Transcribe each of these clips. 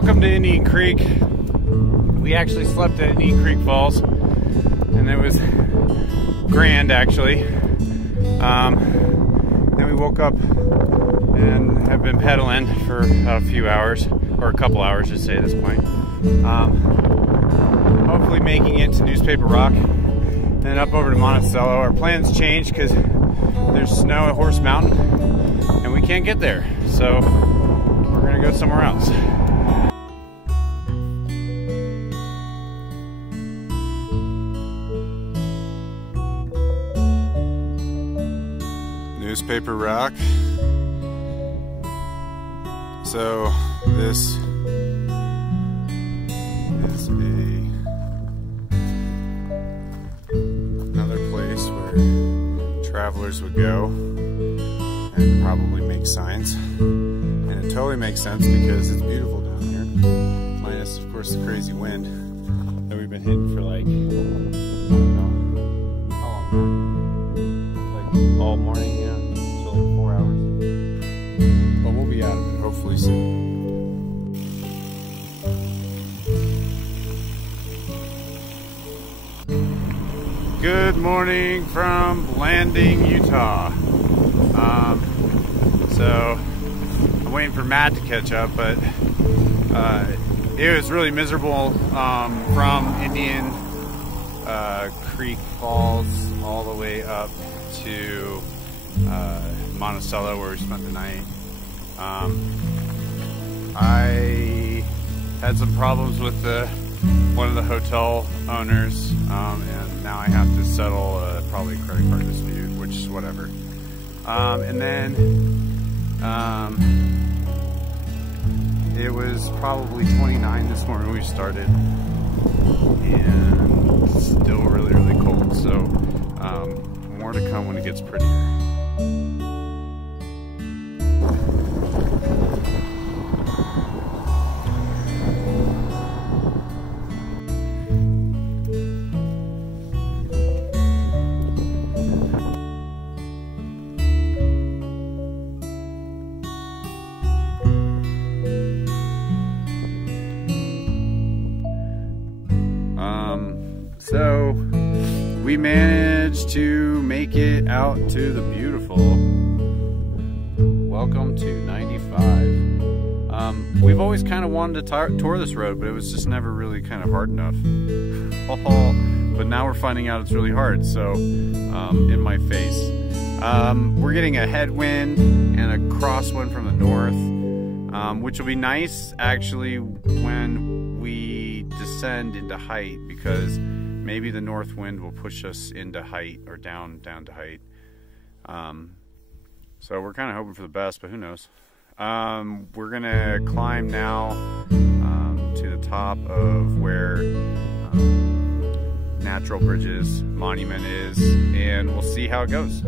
Welcome to Indian Creek. We actually slept at Indian Creek Falls, and it was grand actually. Then we woke up and have been pedaling for a few hours, or a couple hours to say at this point. Hopefully making it to Newspaper Rock, then up over to Monticello. Our plans changed because there's snow at Horse Mountain and we can't get there, so we're gonna go somewhere else. Newspaper Rock. So this is another place where travelers would go and probably make signs. And it totally makes sense because it's beautiful down here. Minus, of course, the crazy wind that we've been hitting for like, I don't know, how long now? Like all morning, yeah. So like 4 hours. But we'll be out of it hopefully soon. Good morning from Landing, Utah. So I'm waiting for Matt to catch up, but it was really miserable from Indian Creek Falls all the way up to Monticello, where we spent the night. I had some problems with one of the hotel owners, and now I have to settle probably a credit card dispute, which is whatever. And then it was probably 29 this morning when we started, and it's still really, really cold. So more to come when it gets prettier. So we managed to make it out to the beautiful Welcome to 95. We've always kind of wanted to tour this road, but it was just never really kind of hard enough. But now we're finding out it's really hard, so in my face. We're getting a headwind and a crosswind from the north, which will be nice actually when we descend into height, because maybe the north wind will push us into height, or down to height. So we're kind of hoping for the best, but who knows. We're gonna climb now to the top of where Natural Bridges Monument is, and we'll see how it goes.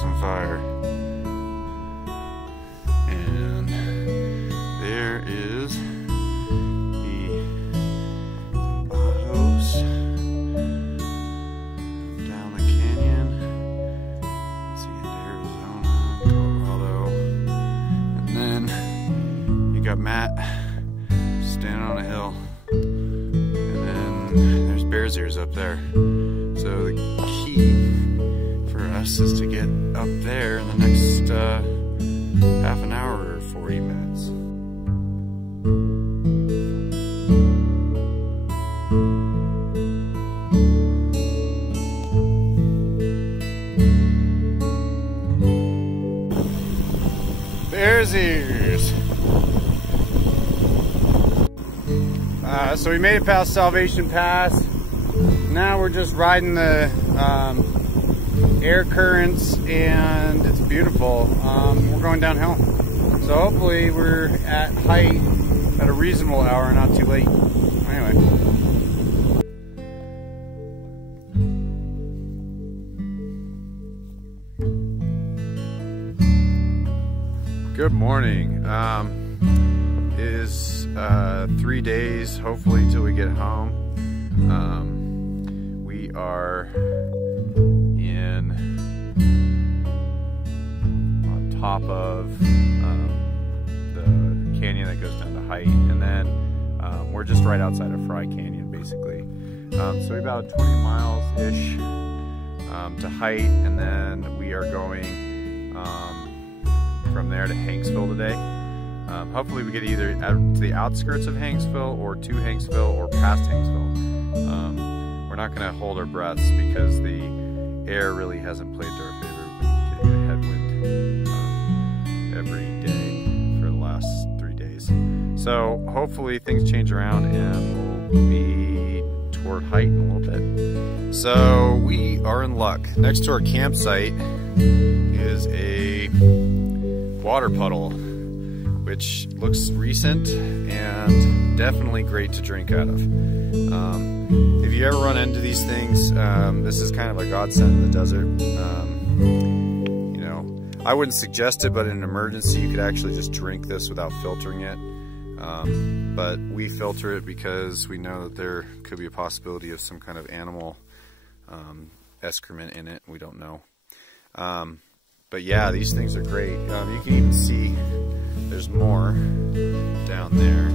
On fire, and there is the autos down the canyon. See into Arizona, Colorado, and then you got Matt standing on a hill, and then there's Bear's Ears up there. So the key for us is to get up there in the next half an hour or 40 minutes. Bear's Ears. So we made it past Salvation Pass. Now we're just riding the air currents, and it's beautiful. We're going downhill, so hopefully we're at height at a reasonable hour, not too late. Anyway, Good morning. It is 3 days, hopefully, till we get home. We are on top of the canyon that goes down to Height, and then we're just right outside of Fry Canyon, basically. So about 20 miles-ish to Height, and then we are going from there to Hanksville today. Hopefully we get either to the outskirts of Hanksville or to Hanksville or past Hanksville. We're not going to hold our breaths because the air really hasn't played to our favor. We've been getting a headwind every day for the last 3 days. So hopefully things change around and we'll be toward Height in a little bit. So we are in luck. Next to our campsite is a water puddle, which looks recent and definitely great to drink out of. If you ever run into these things, this is kind of a godsend in the desert. You know, I wouldn't suggest it, but in an emergency you could actually just drink this without filtering it. But we filter it because we know that there could be a possibility of some kind of animal excrement in it. We don't know. But yeah, these things are great. You can even see there's more down there.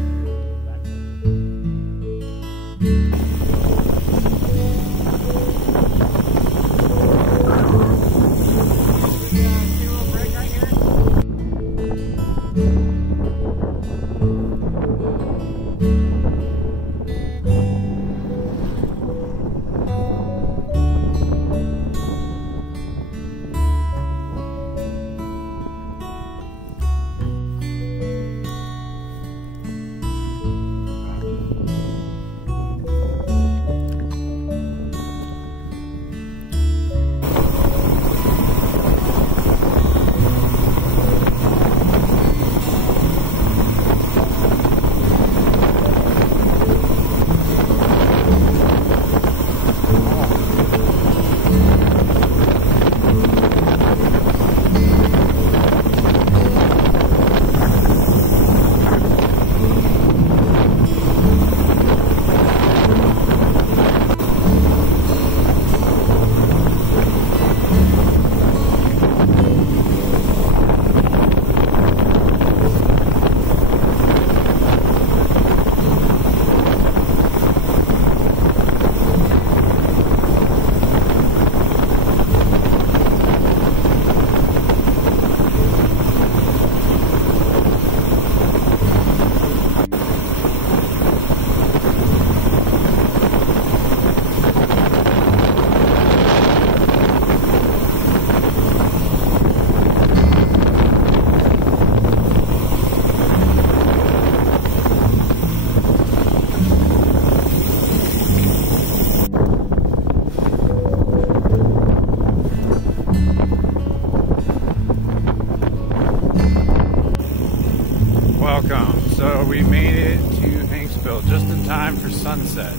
So we made it to Hanksville just in time for sunset.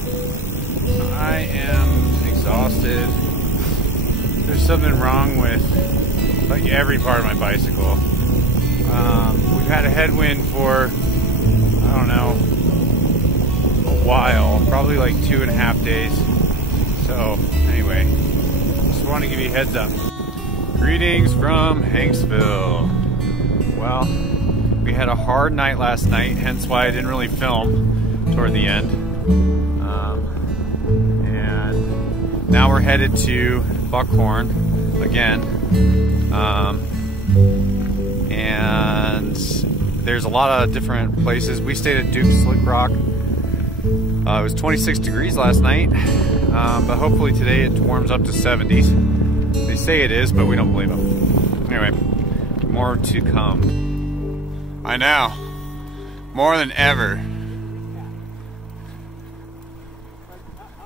I am exhausted. There's something wrong with like every part of my bicycle. We've had a headwind for, I don't know, a while, probably like 2.5 days. So anyway, just want to give you a heads up. Greetings from Hanksville. Well, we had a hard night last night, hence why I didn't really film toward the end. And now we're headed to Buckhorn again. And there's a lot of different places. We stayed at Duke's Slick Rock. It was 26 degrees last night, but hopefully today it warms up to 70s. They say it is, but we don't believe them. Anyway, more to come. I know, more than ever.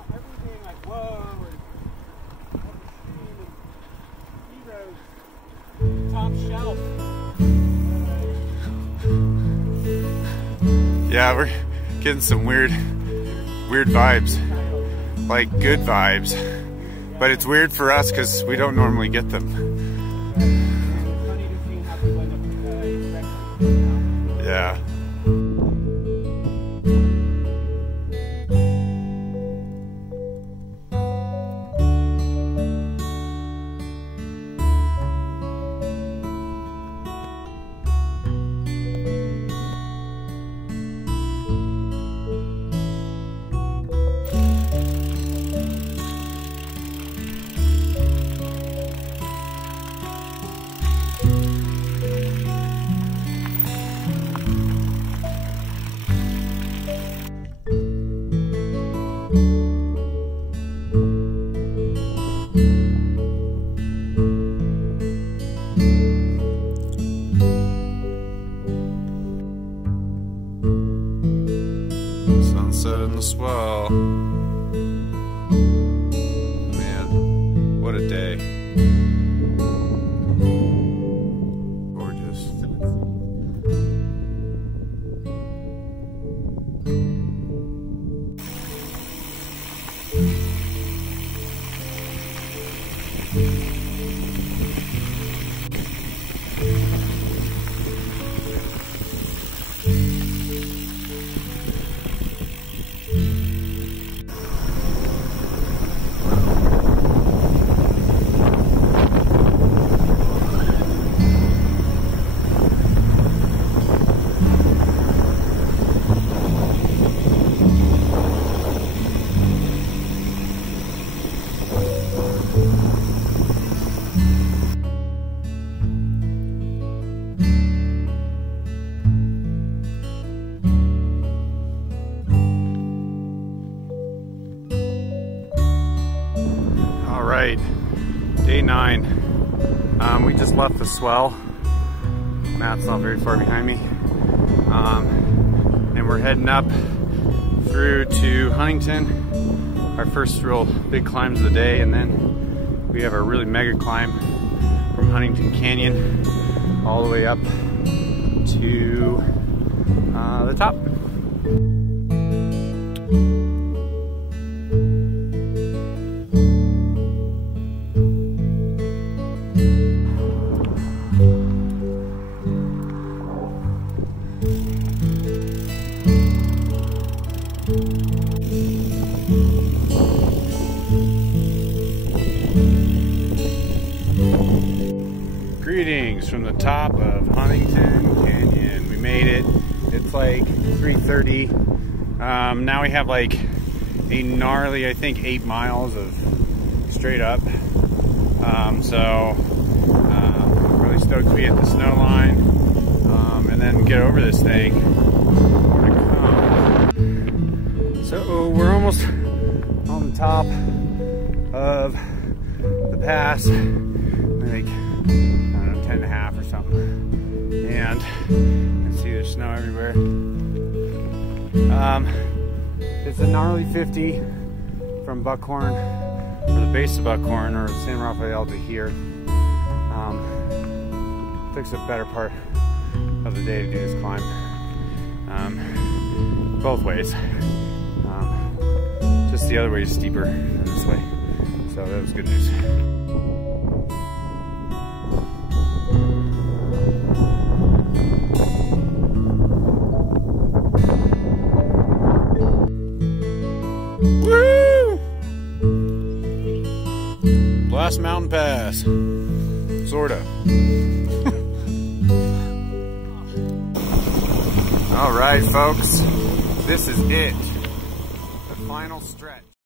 Everything like whoa and top shelf. Yeah, we're getting some weird vibes, like good vibes, but it's weird for us because we don't normally get them. Funny to see how people end up Yeah. Sunset in the Swell. Man, what a day. Gorgeous. Day 9. We just left the Swell. Matt's not very far behind me. And we're heading up through to Huntington. Our first real big climbs of the day, and then we have a really mega climb from Huntington Canyon all the way up to the top. Greetings from the top of Huntington Canyon. We made it. It's like 3:30. Now we have like a gnarly, I think, 8 miles of straight up. Really stoked to be at the snow line and then get over this thing. So we're almost on the top of the pass. Like, 10.5 or something, and you can see there's snow everywhere. It's a gnarly 50 from Buckhorn, or the base of Buckhorn, or San Rafael to here. Takes a better part of the day to do this climb, both ways. Just the other way is steeper than this way, so that was good news. Woo! Last mountain pass. Sorta. All right, folks. This is it. The final stretch.